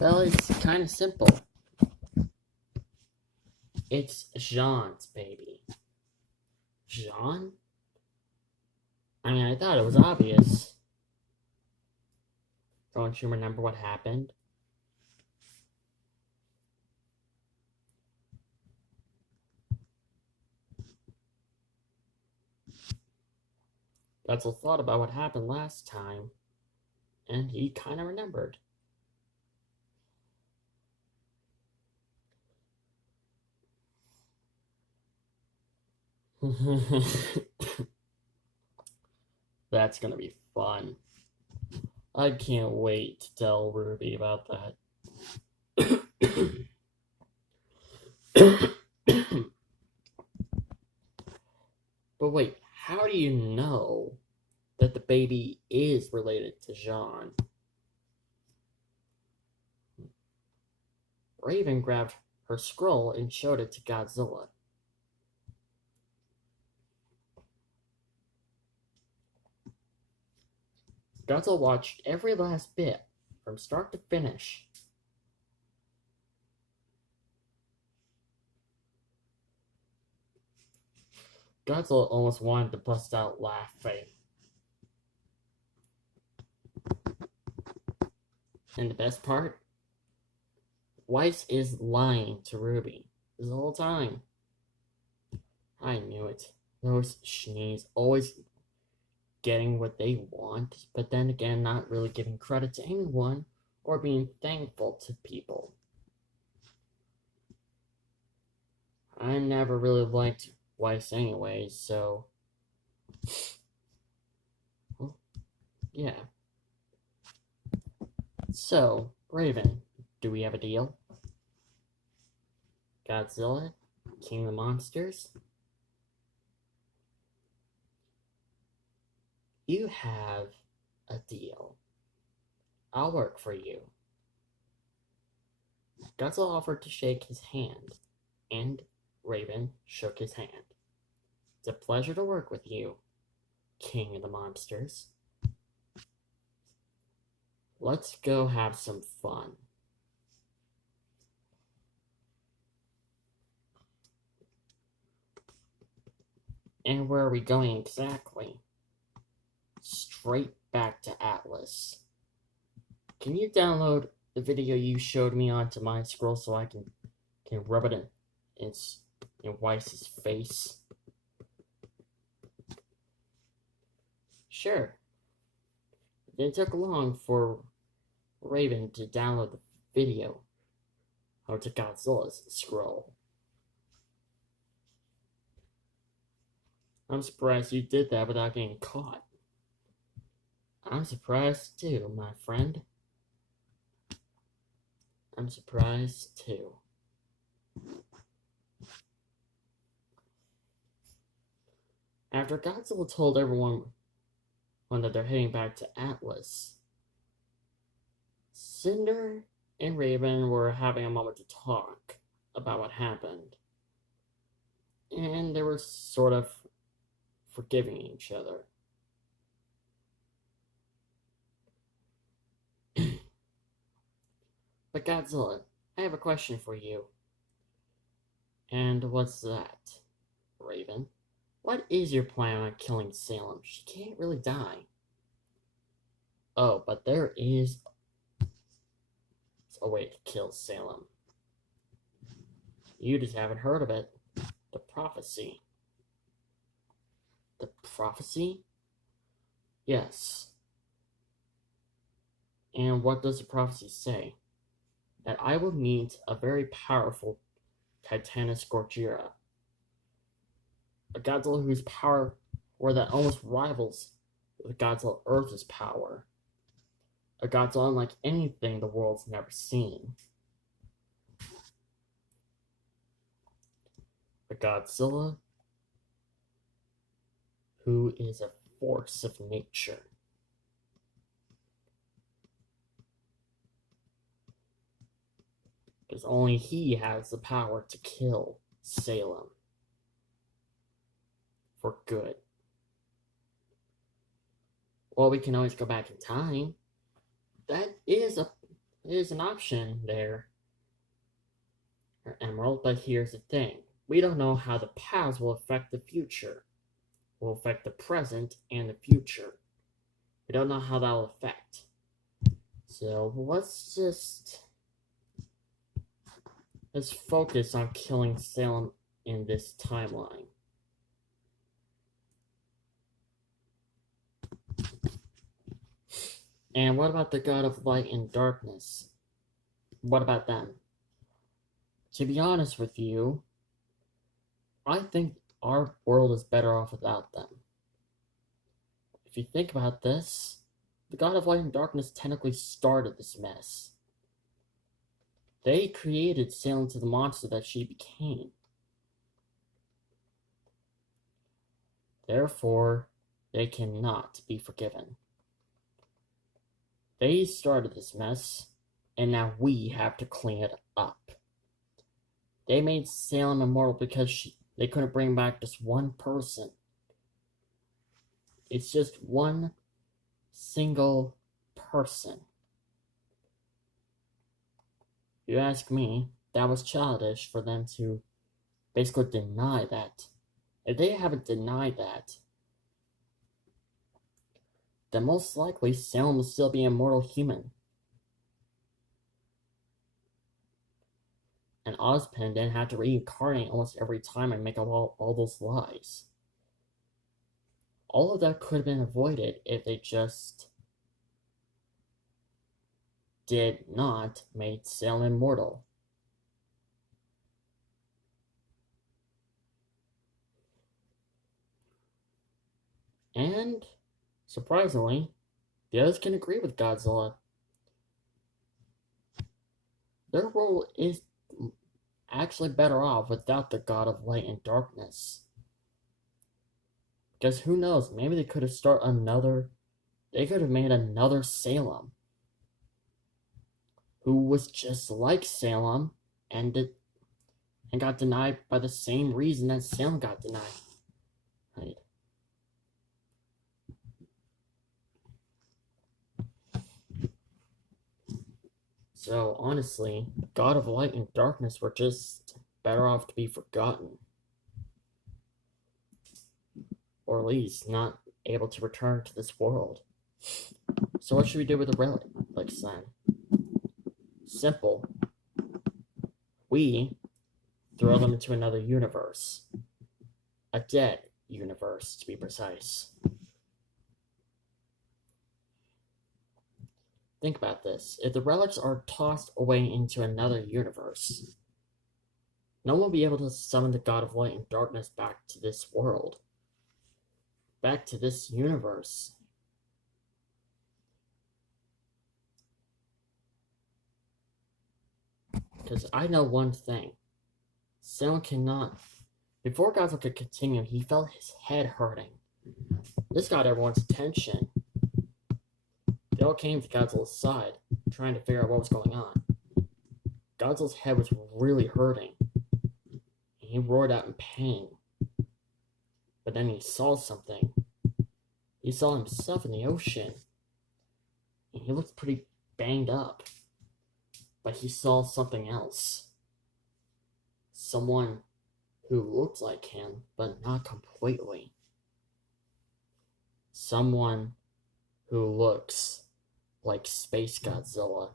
Well, it's kind of simple. It's Jean's baby. Jean? I mean, I thought it was obvious. Don't you remember what happened? Getzel thought about what happened last time, and he kind of remembered. That's gonna be fun. I can't wait to tell Ruby about that. But wait, how do you know that the baby is related to Jean? Raven grabbed her scroll and showed it to Godzilla. Godzilla watched every last bit, from start to finish. Godzilla almost wanted to bust out laughing. And the best part? Weiss is lying to Ruby this whole time. I knew it. Those schnees always getting what they want, but then again not really giving credit to anyone or being thankful to people. I never really liked Weiss anyways, so well, yeah. So, Raven, do we have a deal? Godzilla? King of the Monsters? You have a deal. I'll work for you. Godzilla offered to shake his hand, and Raven shook his hand. It's a pleasure to work with you, King of the Monsters. Let's go have some fun. And where are we going exactly? Straight back to Atlas. Can you download the video you showed me onto my scroll so I can rub it in Weiss's face? Sure. It took long for Raven to download the video onto Godzilla's scroll. I'm surprised you did that without getting caught. I'm surprised too, my friend. I'm surprised too. After Godzilla told everyone that they're heading back to Atlas, Cinder and Raven were having a moment to talk about what happened. And they were sort of forgiving each other. But Godzilla, I have a question for you. And what's that, Raven? What is your plan on killing Salem? She can't really die. Oh, but there is a way to kill Salem. You just haven't heard of it. The prophecy. The prophecy? Yes. And what does the prophecy say? That I will meet a very powerful Titanus Gorgira. A Godzilla whose power, or that almost rivals the Godzilla Earth's power. A Godzilla unlike anything the world's never seen. A Godzilla who is a force of nature. Because only he has the power to kill Salem. For good. Well, we can always go back in time. That is There's an option there, Emerald, but here's the thing. We don't know how the past will affect the future. Will affect the present and the future. We don't know how that will affect. So let's focus on killing Salem in this timeline. And what about the God of Light and Darkness? What about them? To be honest with you, I think our world is better off without them. If you think about this, the God of Light and Darkness technically started this mess. They created Salem to the monster that she became. Therefore, they cannot be forgiven. They started this mess, and now we have to clean it up. They made Salem immortal because they couldn't bring back just one person. It's just one single person. If you ask me, that was childish for them to basically deny that. If they haven't denied that, then most likely Salem will still be an immortal human. And Ozpin didn't have to reincarnate almost every time and make up all those lies. All of that could have been avoided if they just did not make Salem immortal. And, surprisingly, the others can agree with Godzilla. Their world is actually better off without the God of Light and Darkness. Because who knows, maybe they could have made another Salem who was just like Salem and got denied by the same reason that Salem got denied. Right. So honestly, God of Light and Darkness were just better off to be forgotten. Or at least not able to return to this world. So what should we do with the relics then? Simple. We throw them into another universe. A dead universe, to be precise. Think about this. If the relics are tossed away into another universe, no one will be able to summon the God of Light and Darkness back to this world. Back to this universe. Because I know one thing. Salem cannot. Before Godzilla could continue, he felt his head hurting. This got everyone's attention. They all came to Godzilla's side, trying to figure out what was going on. Godzilla's head was really hurting. And he roared out in pain. But then he saw something. He saw himself in the ocean. And he looked pretty banged up. But he saw something else. Someone who looked like him, but not completely. Someone who looks like Space Godzilla.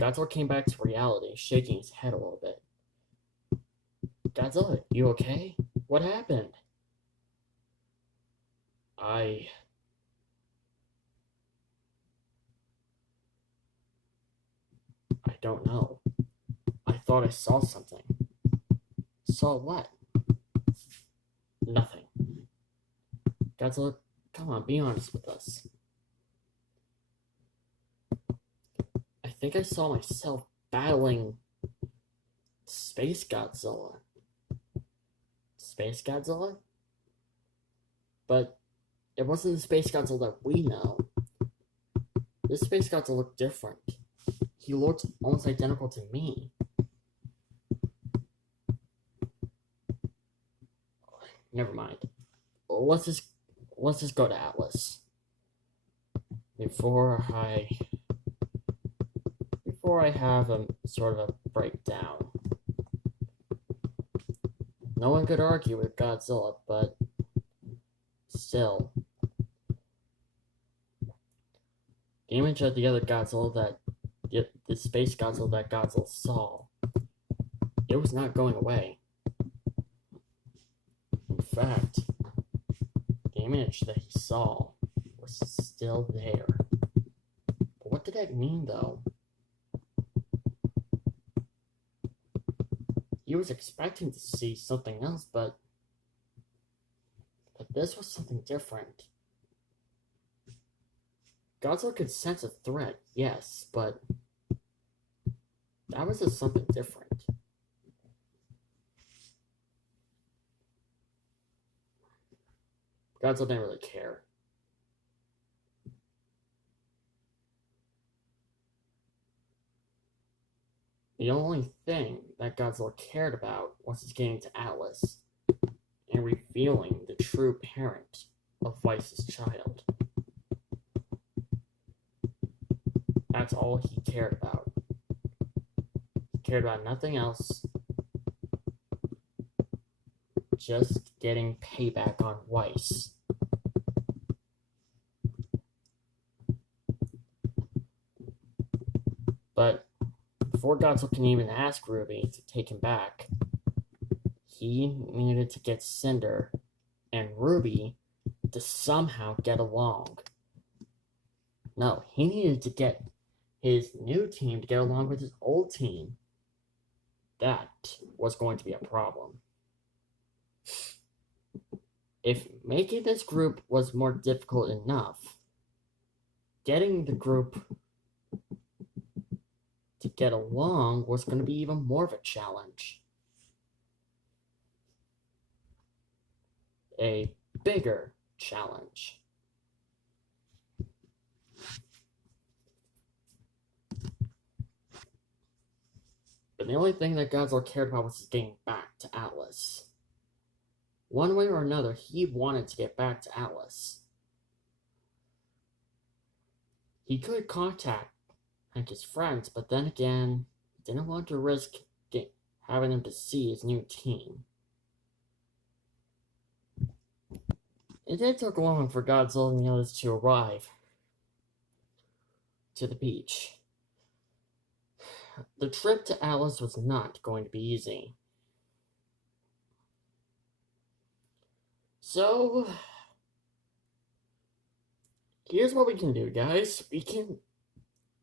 Godzilla came back to reality, shaking his head a little bit. Godzilla, you okay? What happened? I don't know. I thought I saw something. Saw what? Nothing. Godzilla, come on, be honest with us. I think I saw myself battling Space Godzilla. Space Godzilla? But it wasn't the Space Godzilla that we know. This Space Godzilla looked different. He looked almost identical to me. Never mind. Let's just go to Atlas. Before I before I have a sort of a breakdown. No one could argue with Godzilla, but still. The image of the other Godzilla the space Godzilla that Godzilla saw, it was not going away. In fact, the image that he saw was still there. But what did that mean, though? He was expecting to see something else, but this was something different. Godzilla could sense a threat, yes, but that was just something different. Godzilla didn't really care. The only thing that Godzilla cared about was his getting to Atlas and revealing the true parent of Weiss's child. That's all he cared about. He cared about nothing else. Just getting payback on Weiss. But before Godzilla can even ask Ruby to take him back, he needed to get Cinder and Ruby to somehow get along. No, he needed to get his new team to get along with his old team. That was going to be a problem. If making this group was more difficult enough, getting the group to get along was going to be even more of a challenge. A bigger challenge. But the only thing that Godzilla cared about was getting back to Atlas. One way or another, he wanted to get back to Atlas. He could contact his friends, but then again, he didn't want to risk having them to see his new team. It did take long for Godzilla and the others to arrive to the beach. The trip to Atlas was not going to be easy. So, here's what we can do, guys. We can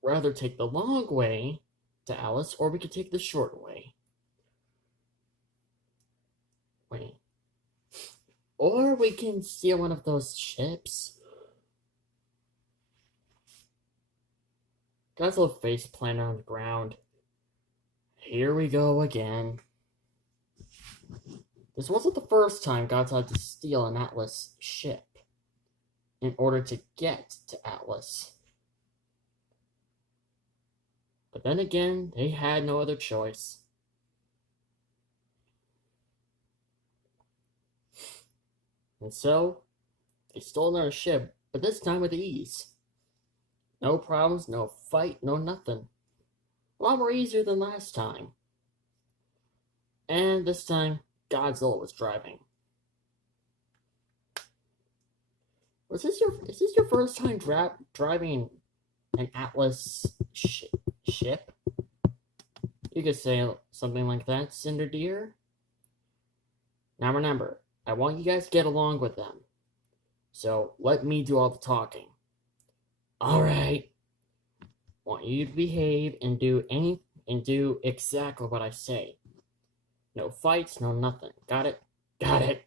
rather take the long way to Atlas, or we could take the short way. Wait. Or we can steal one of those ships. Godzilla face planted on the ground. Here we go again. This wasn't the first time Godzilla had to steal an Atlas ship in order to get to Atlas. But then again, they had no other choice. And so, they stole another ship, but this time with ease. No problems, no fight, no nothing. A lot more easier than last time. And this time, Godzilla was driving. Is this your first time driving an Atlas ship? You could say something like that, Cinder Deer. Now remember, I want you guys to get along with them. So let me do all the talking. Alright. Want you to behave and do exactly what I say. No fights, no nothing. Got it? Got it.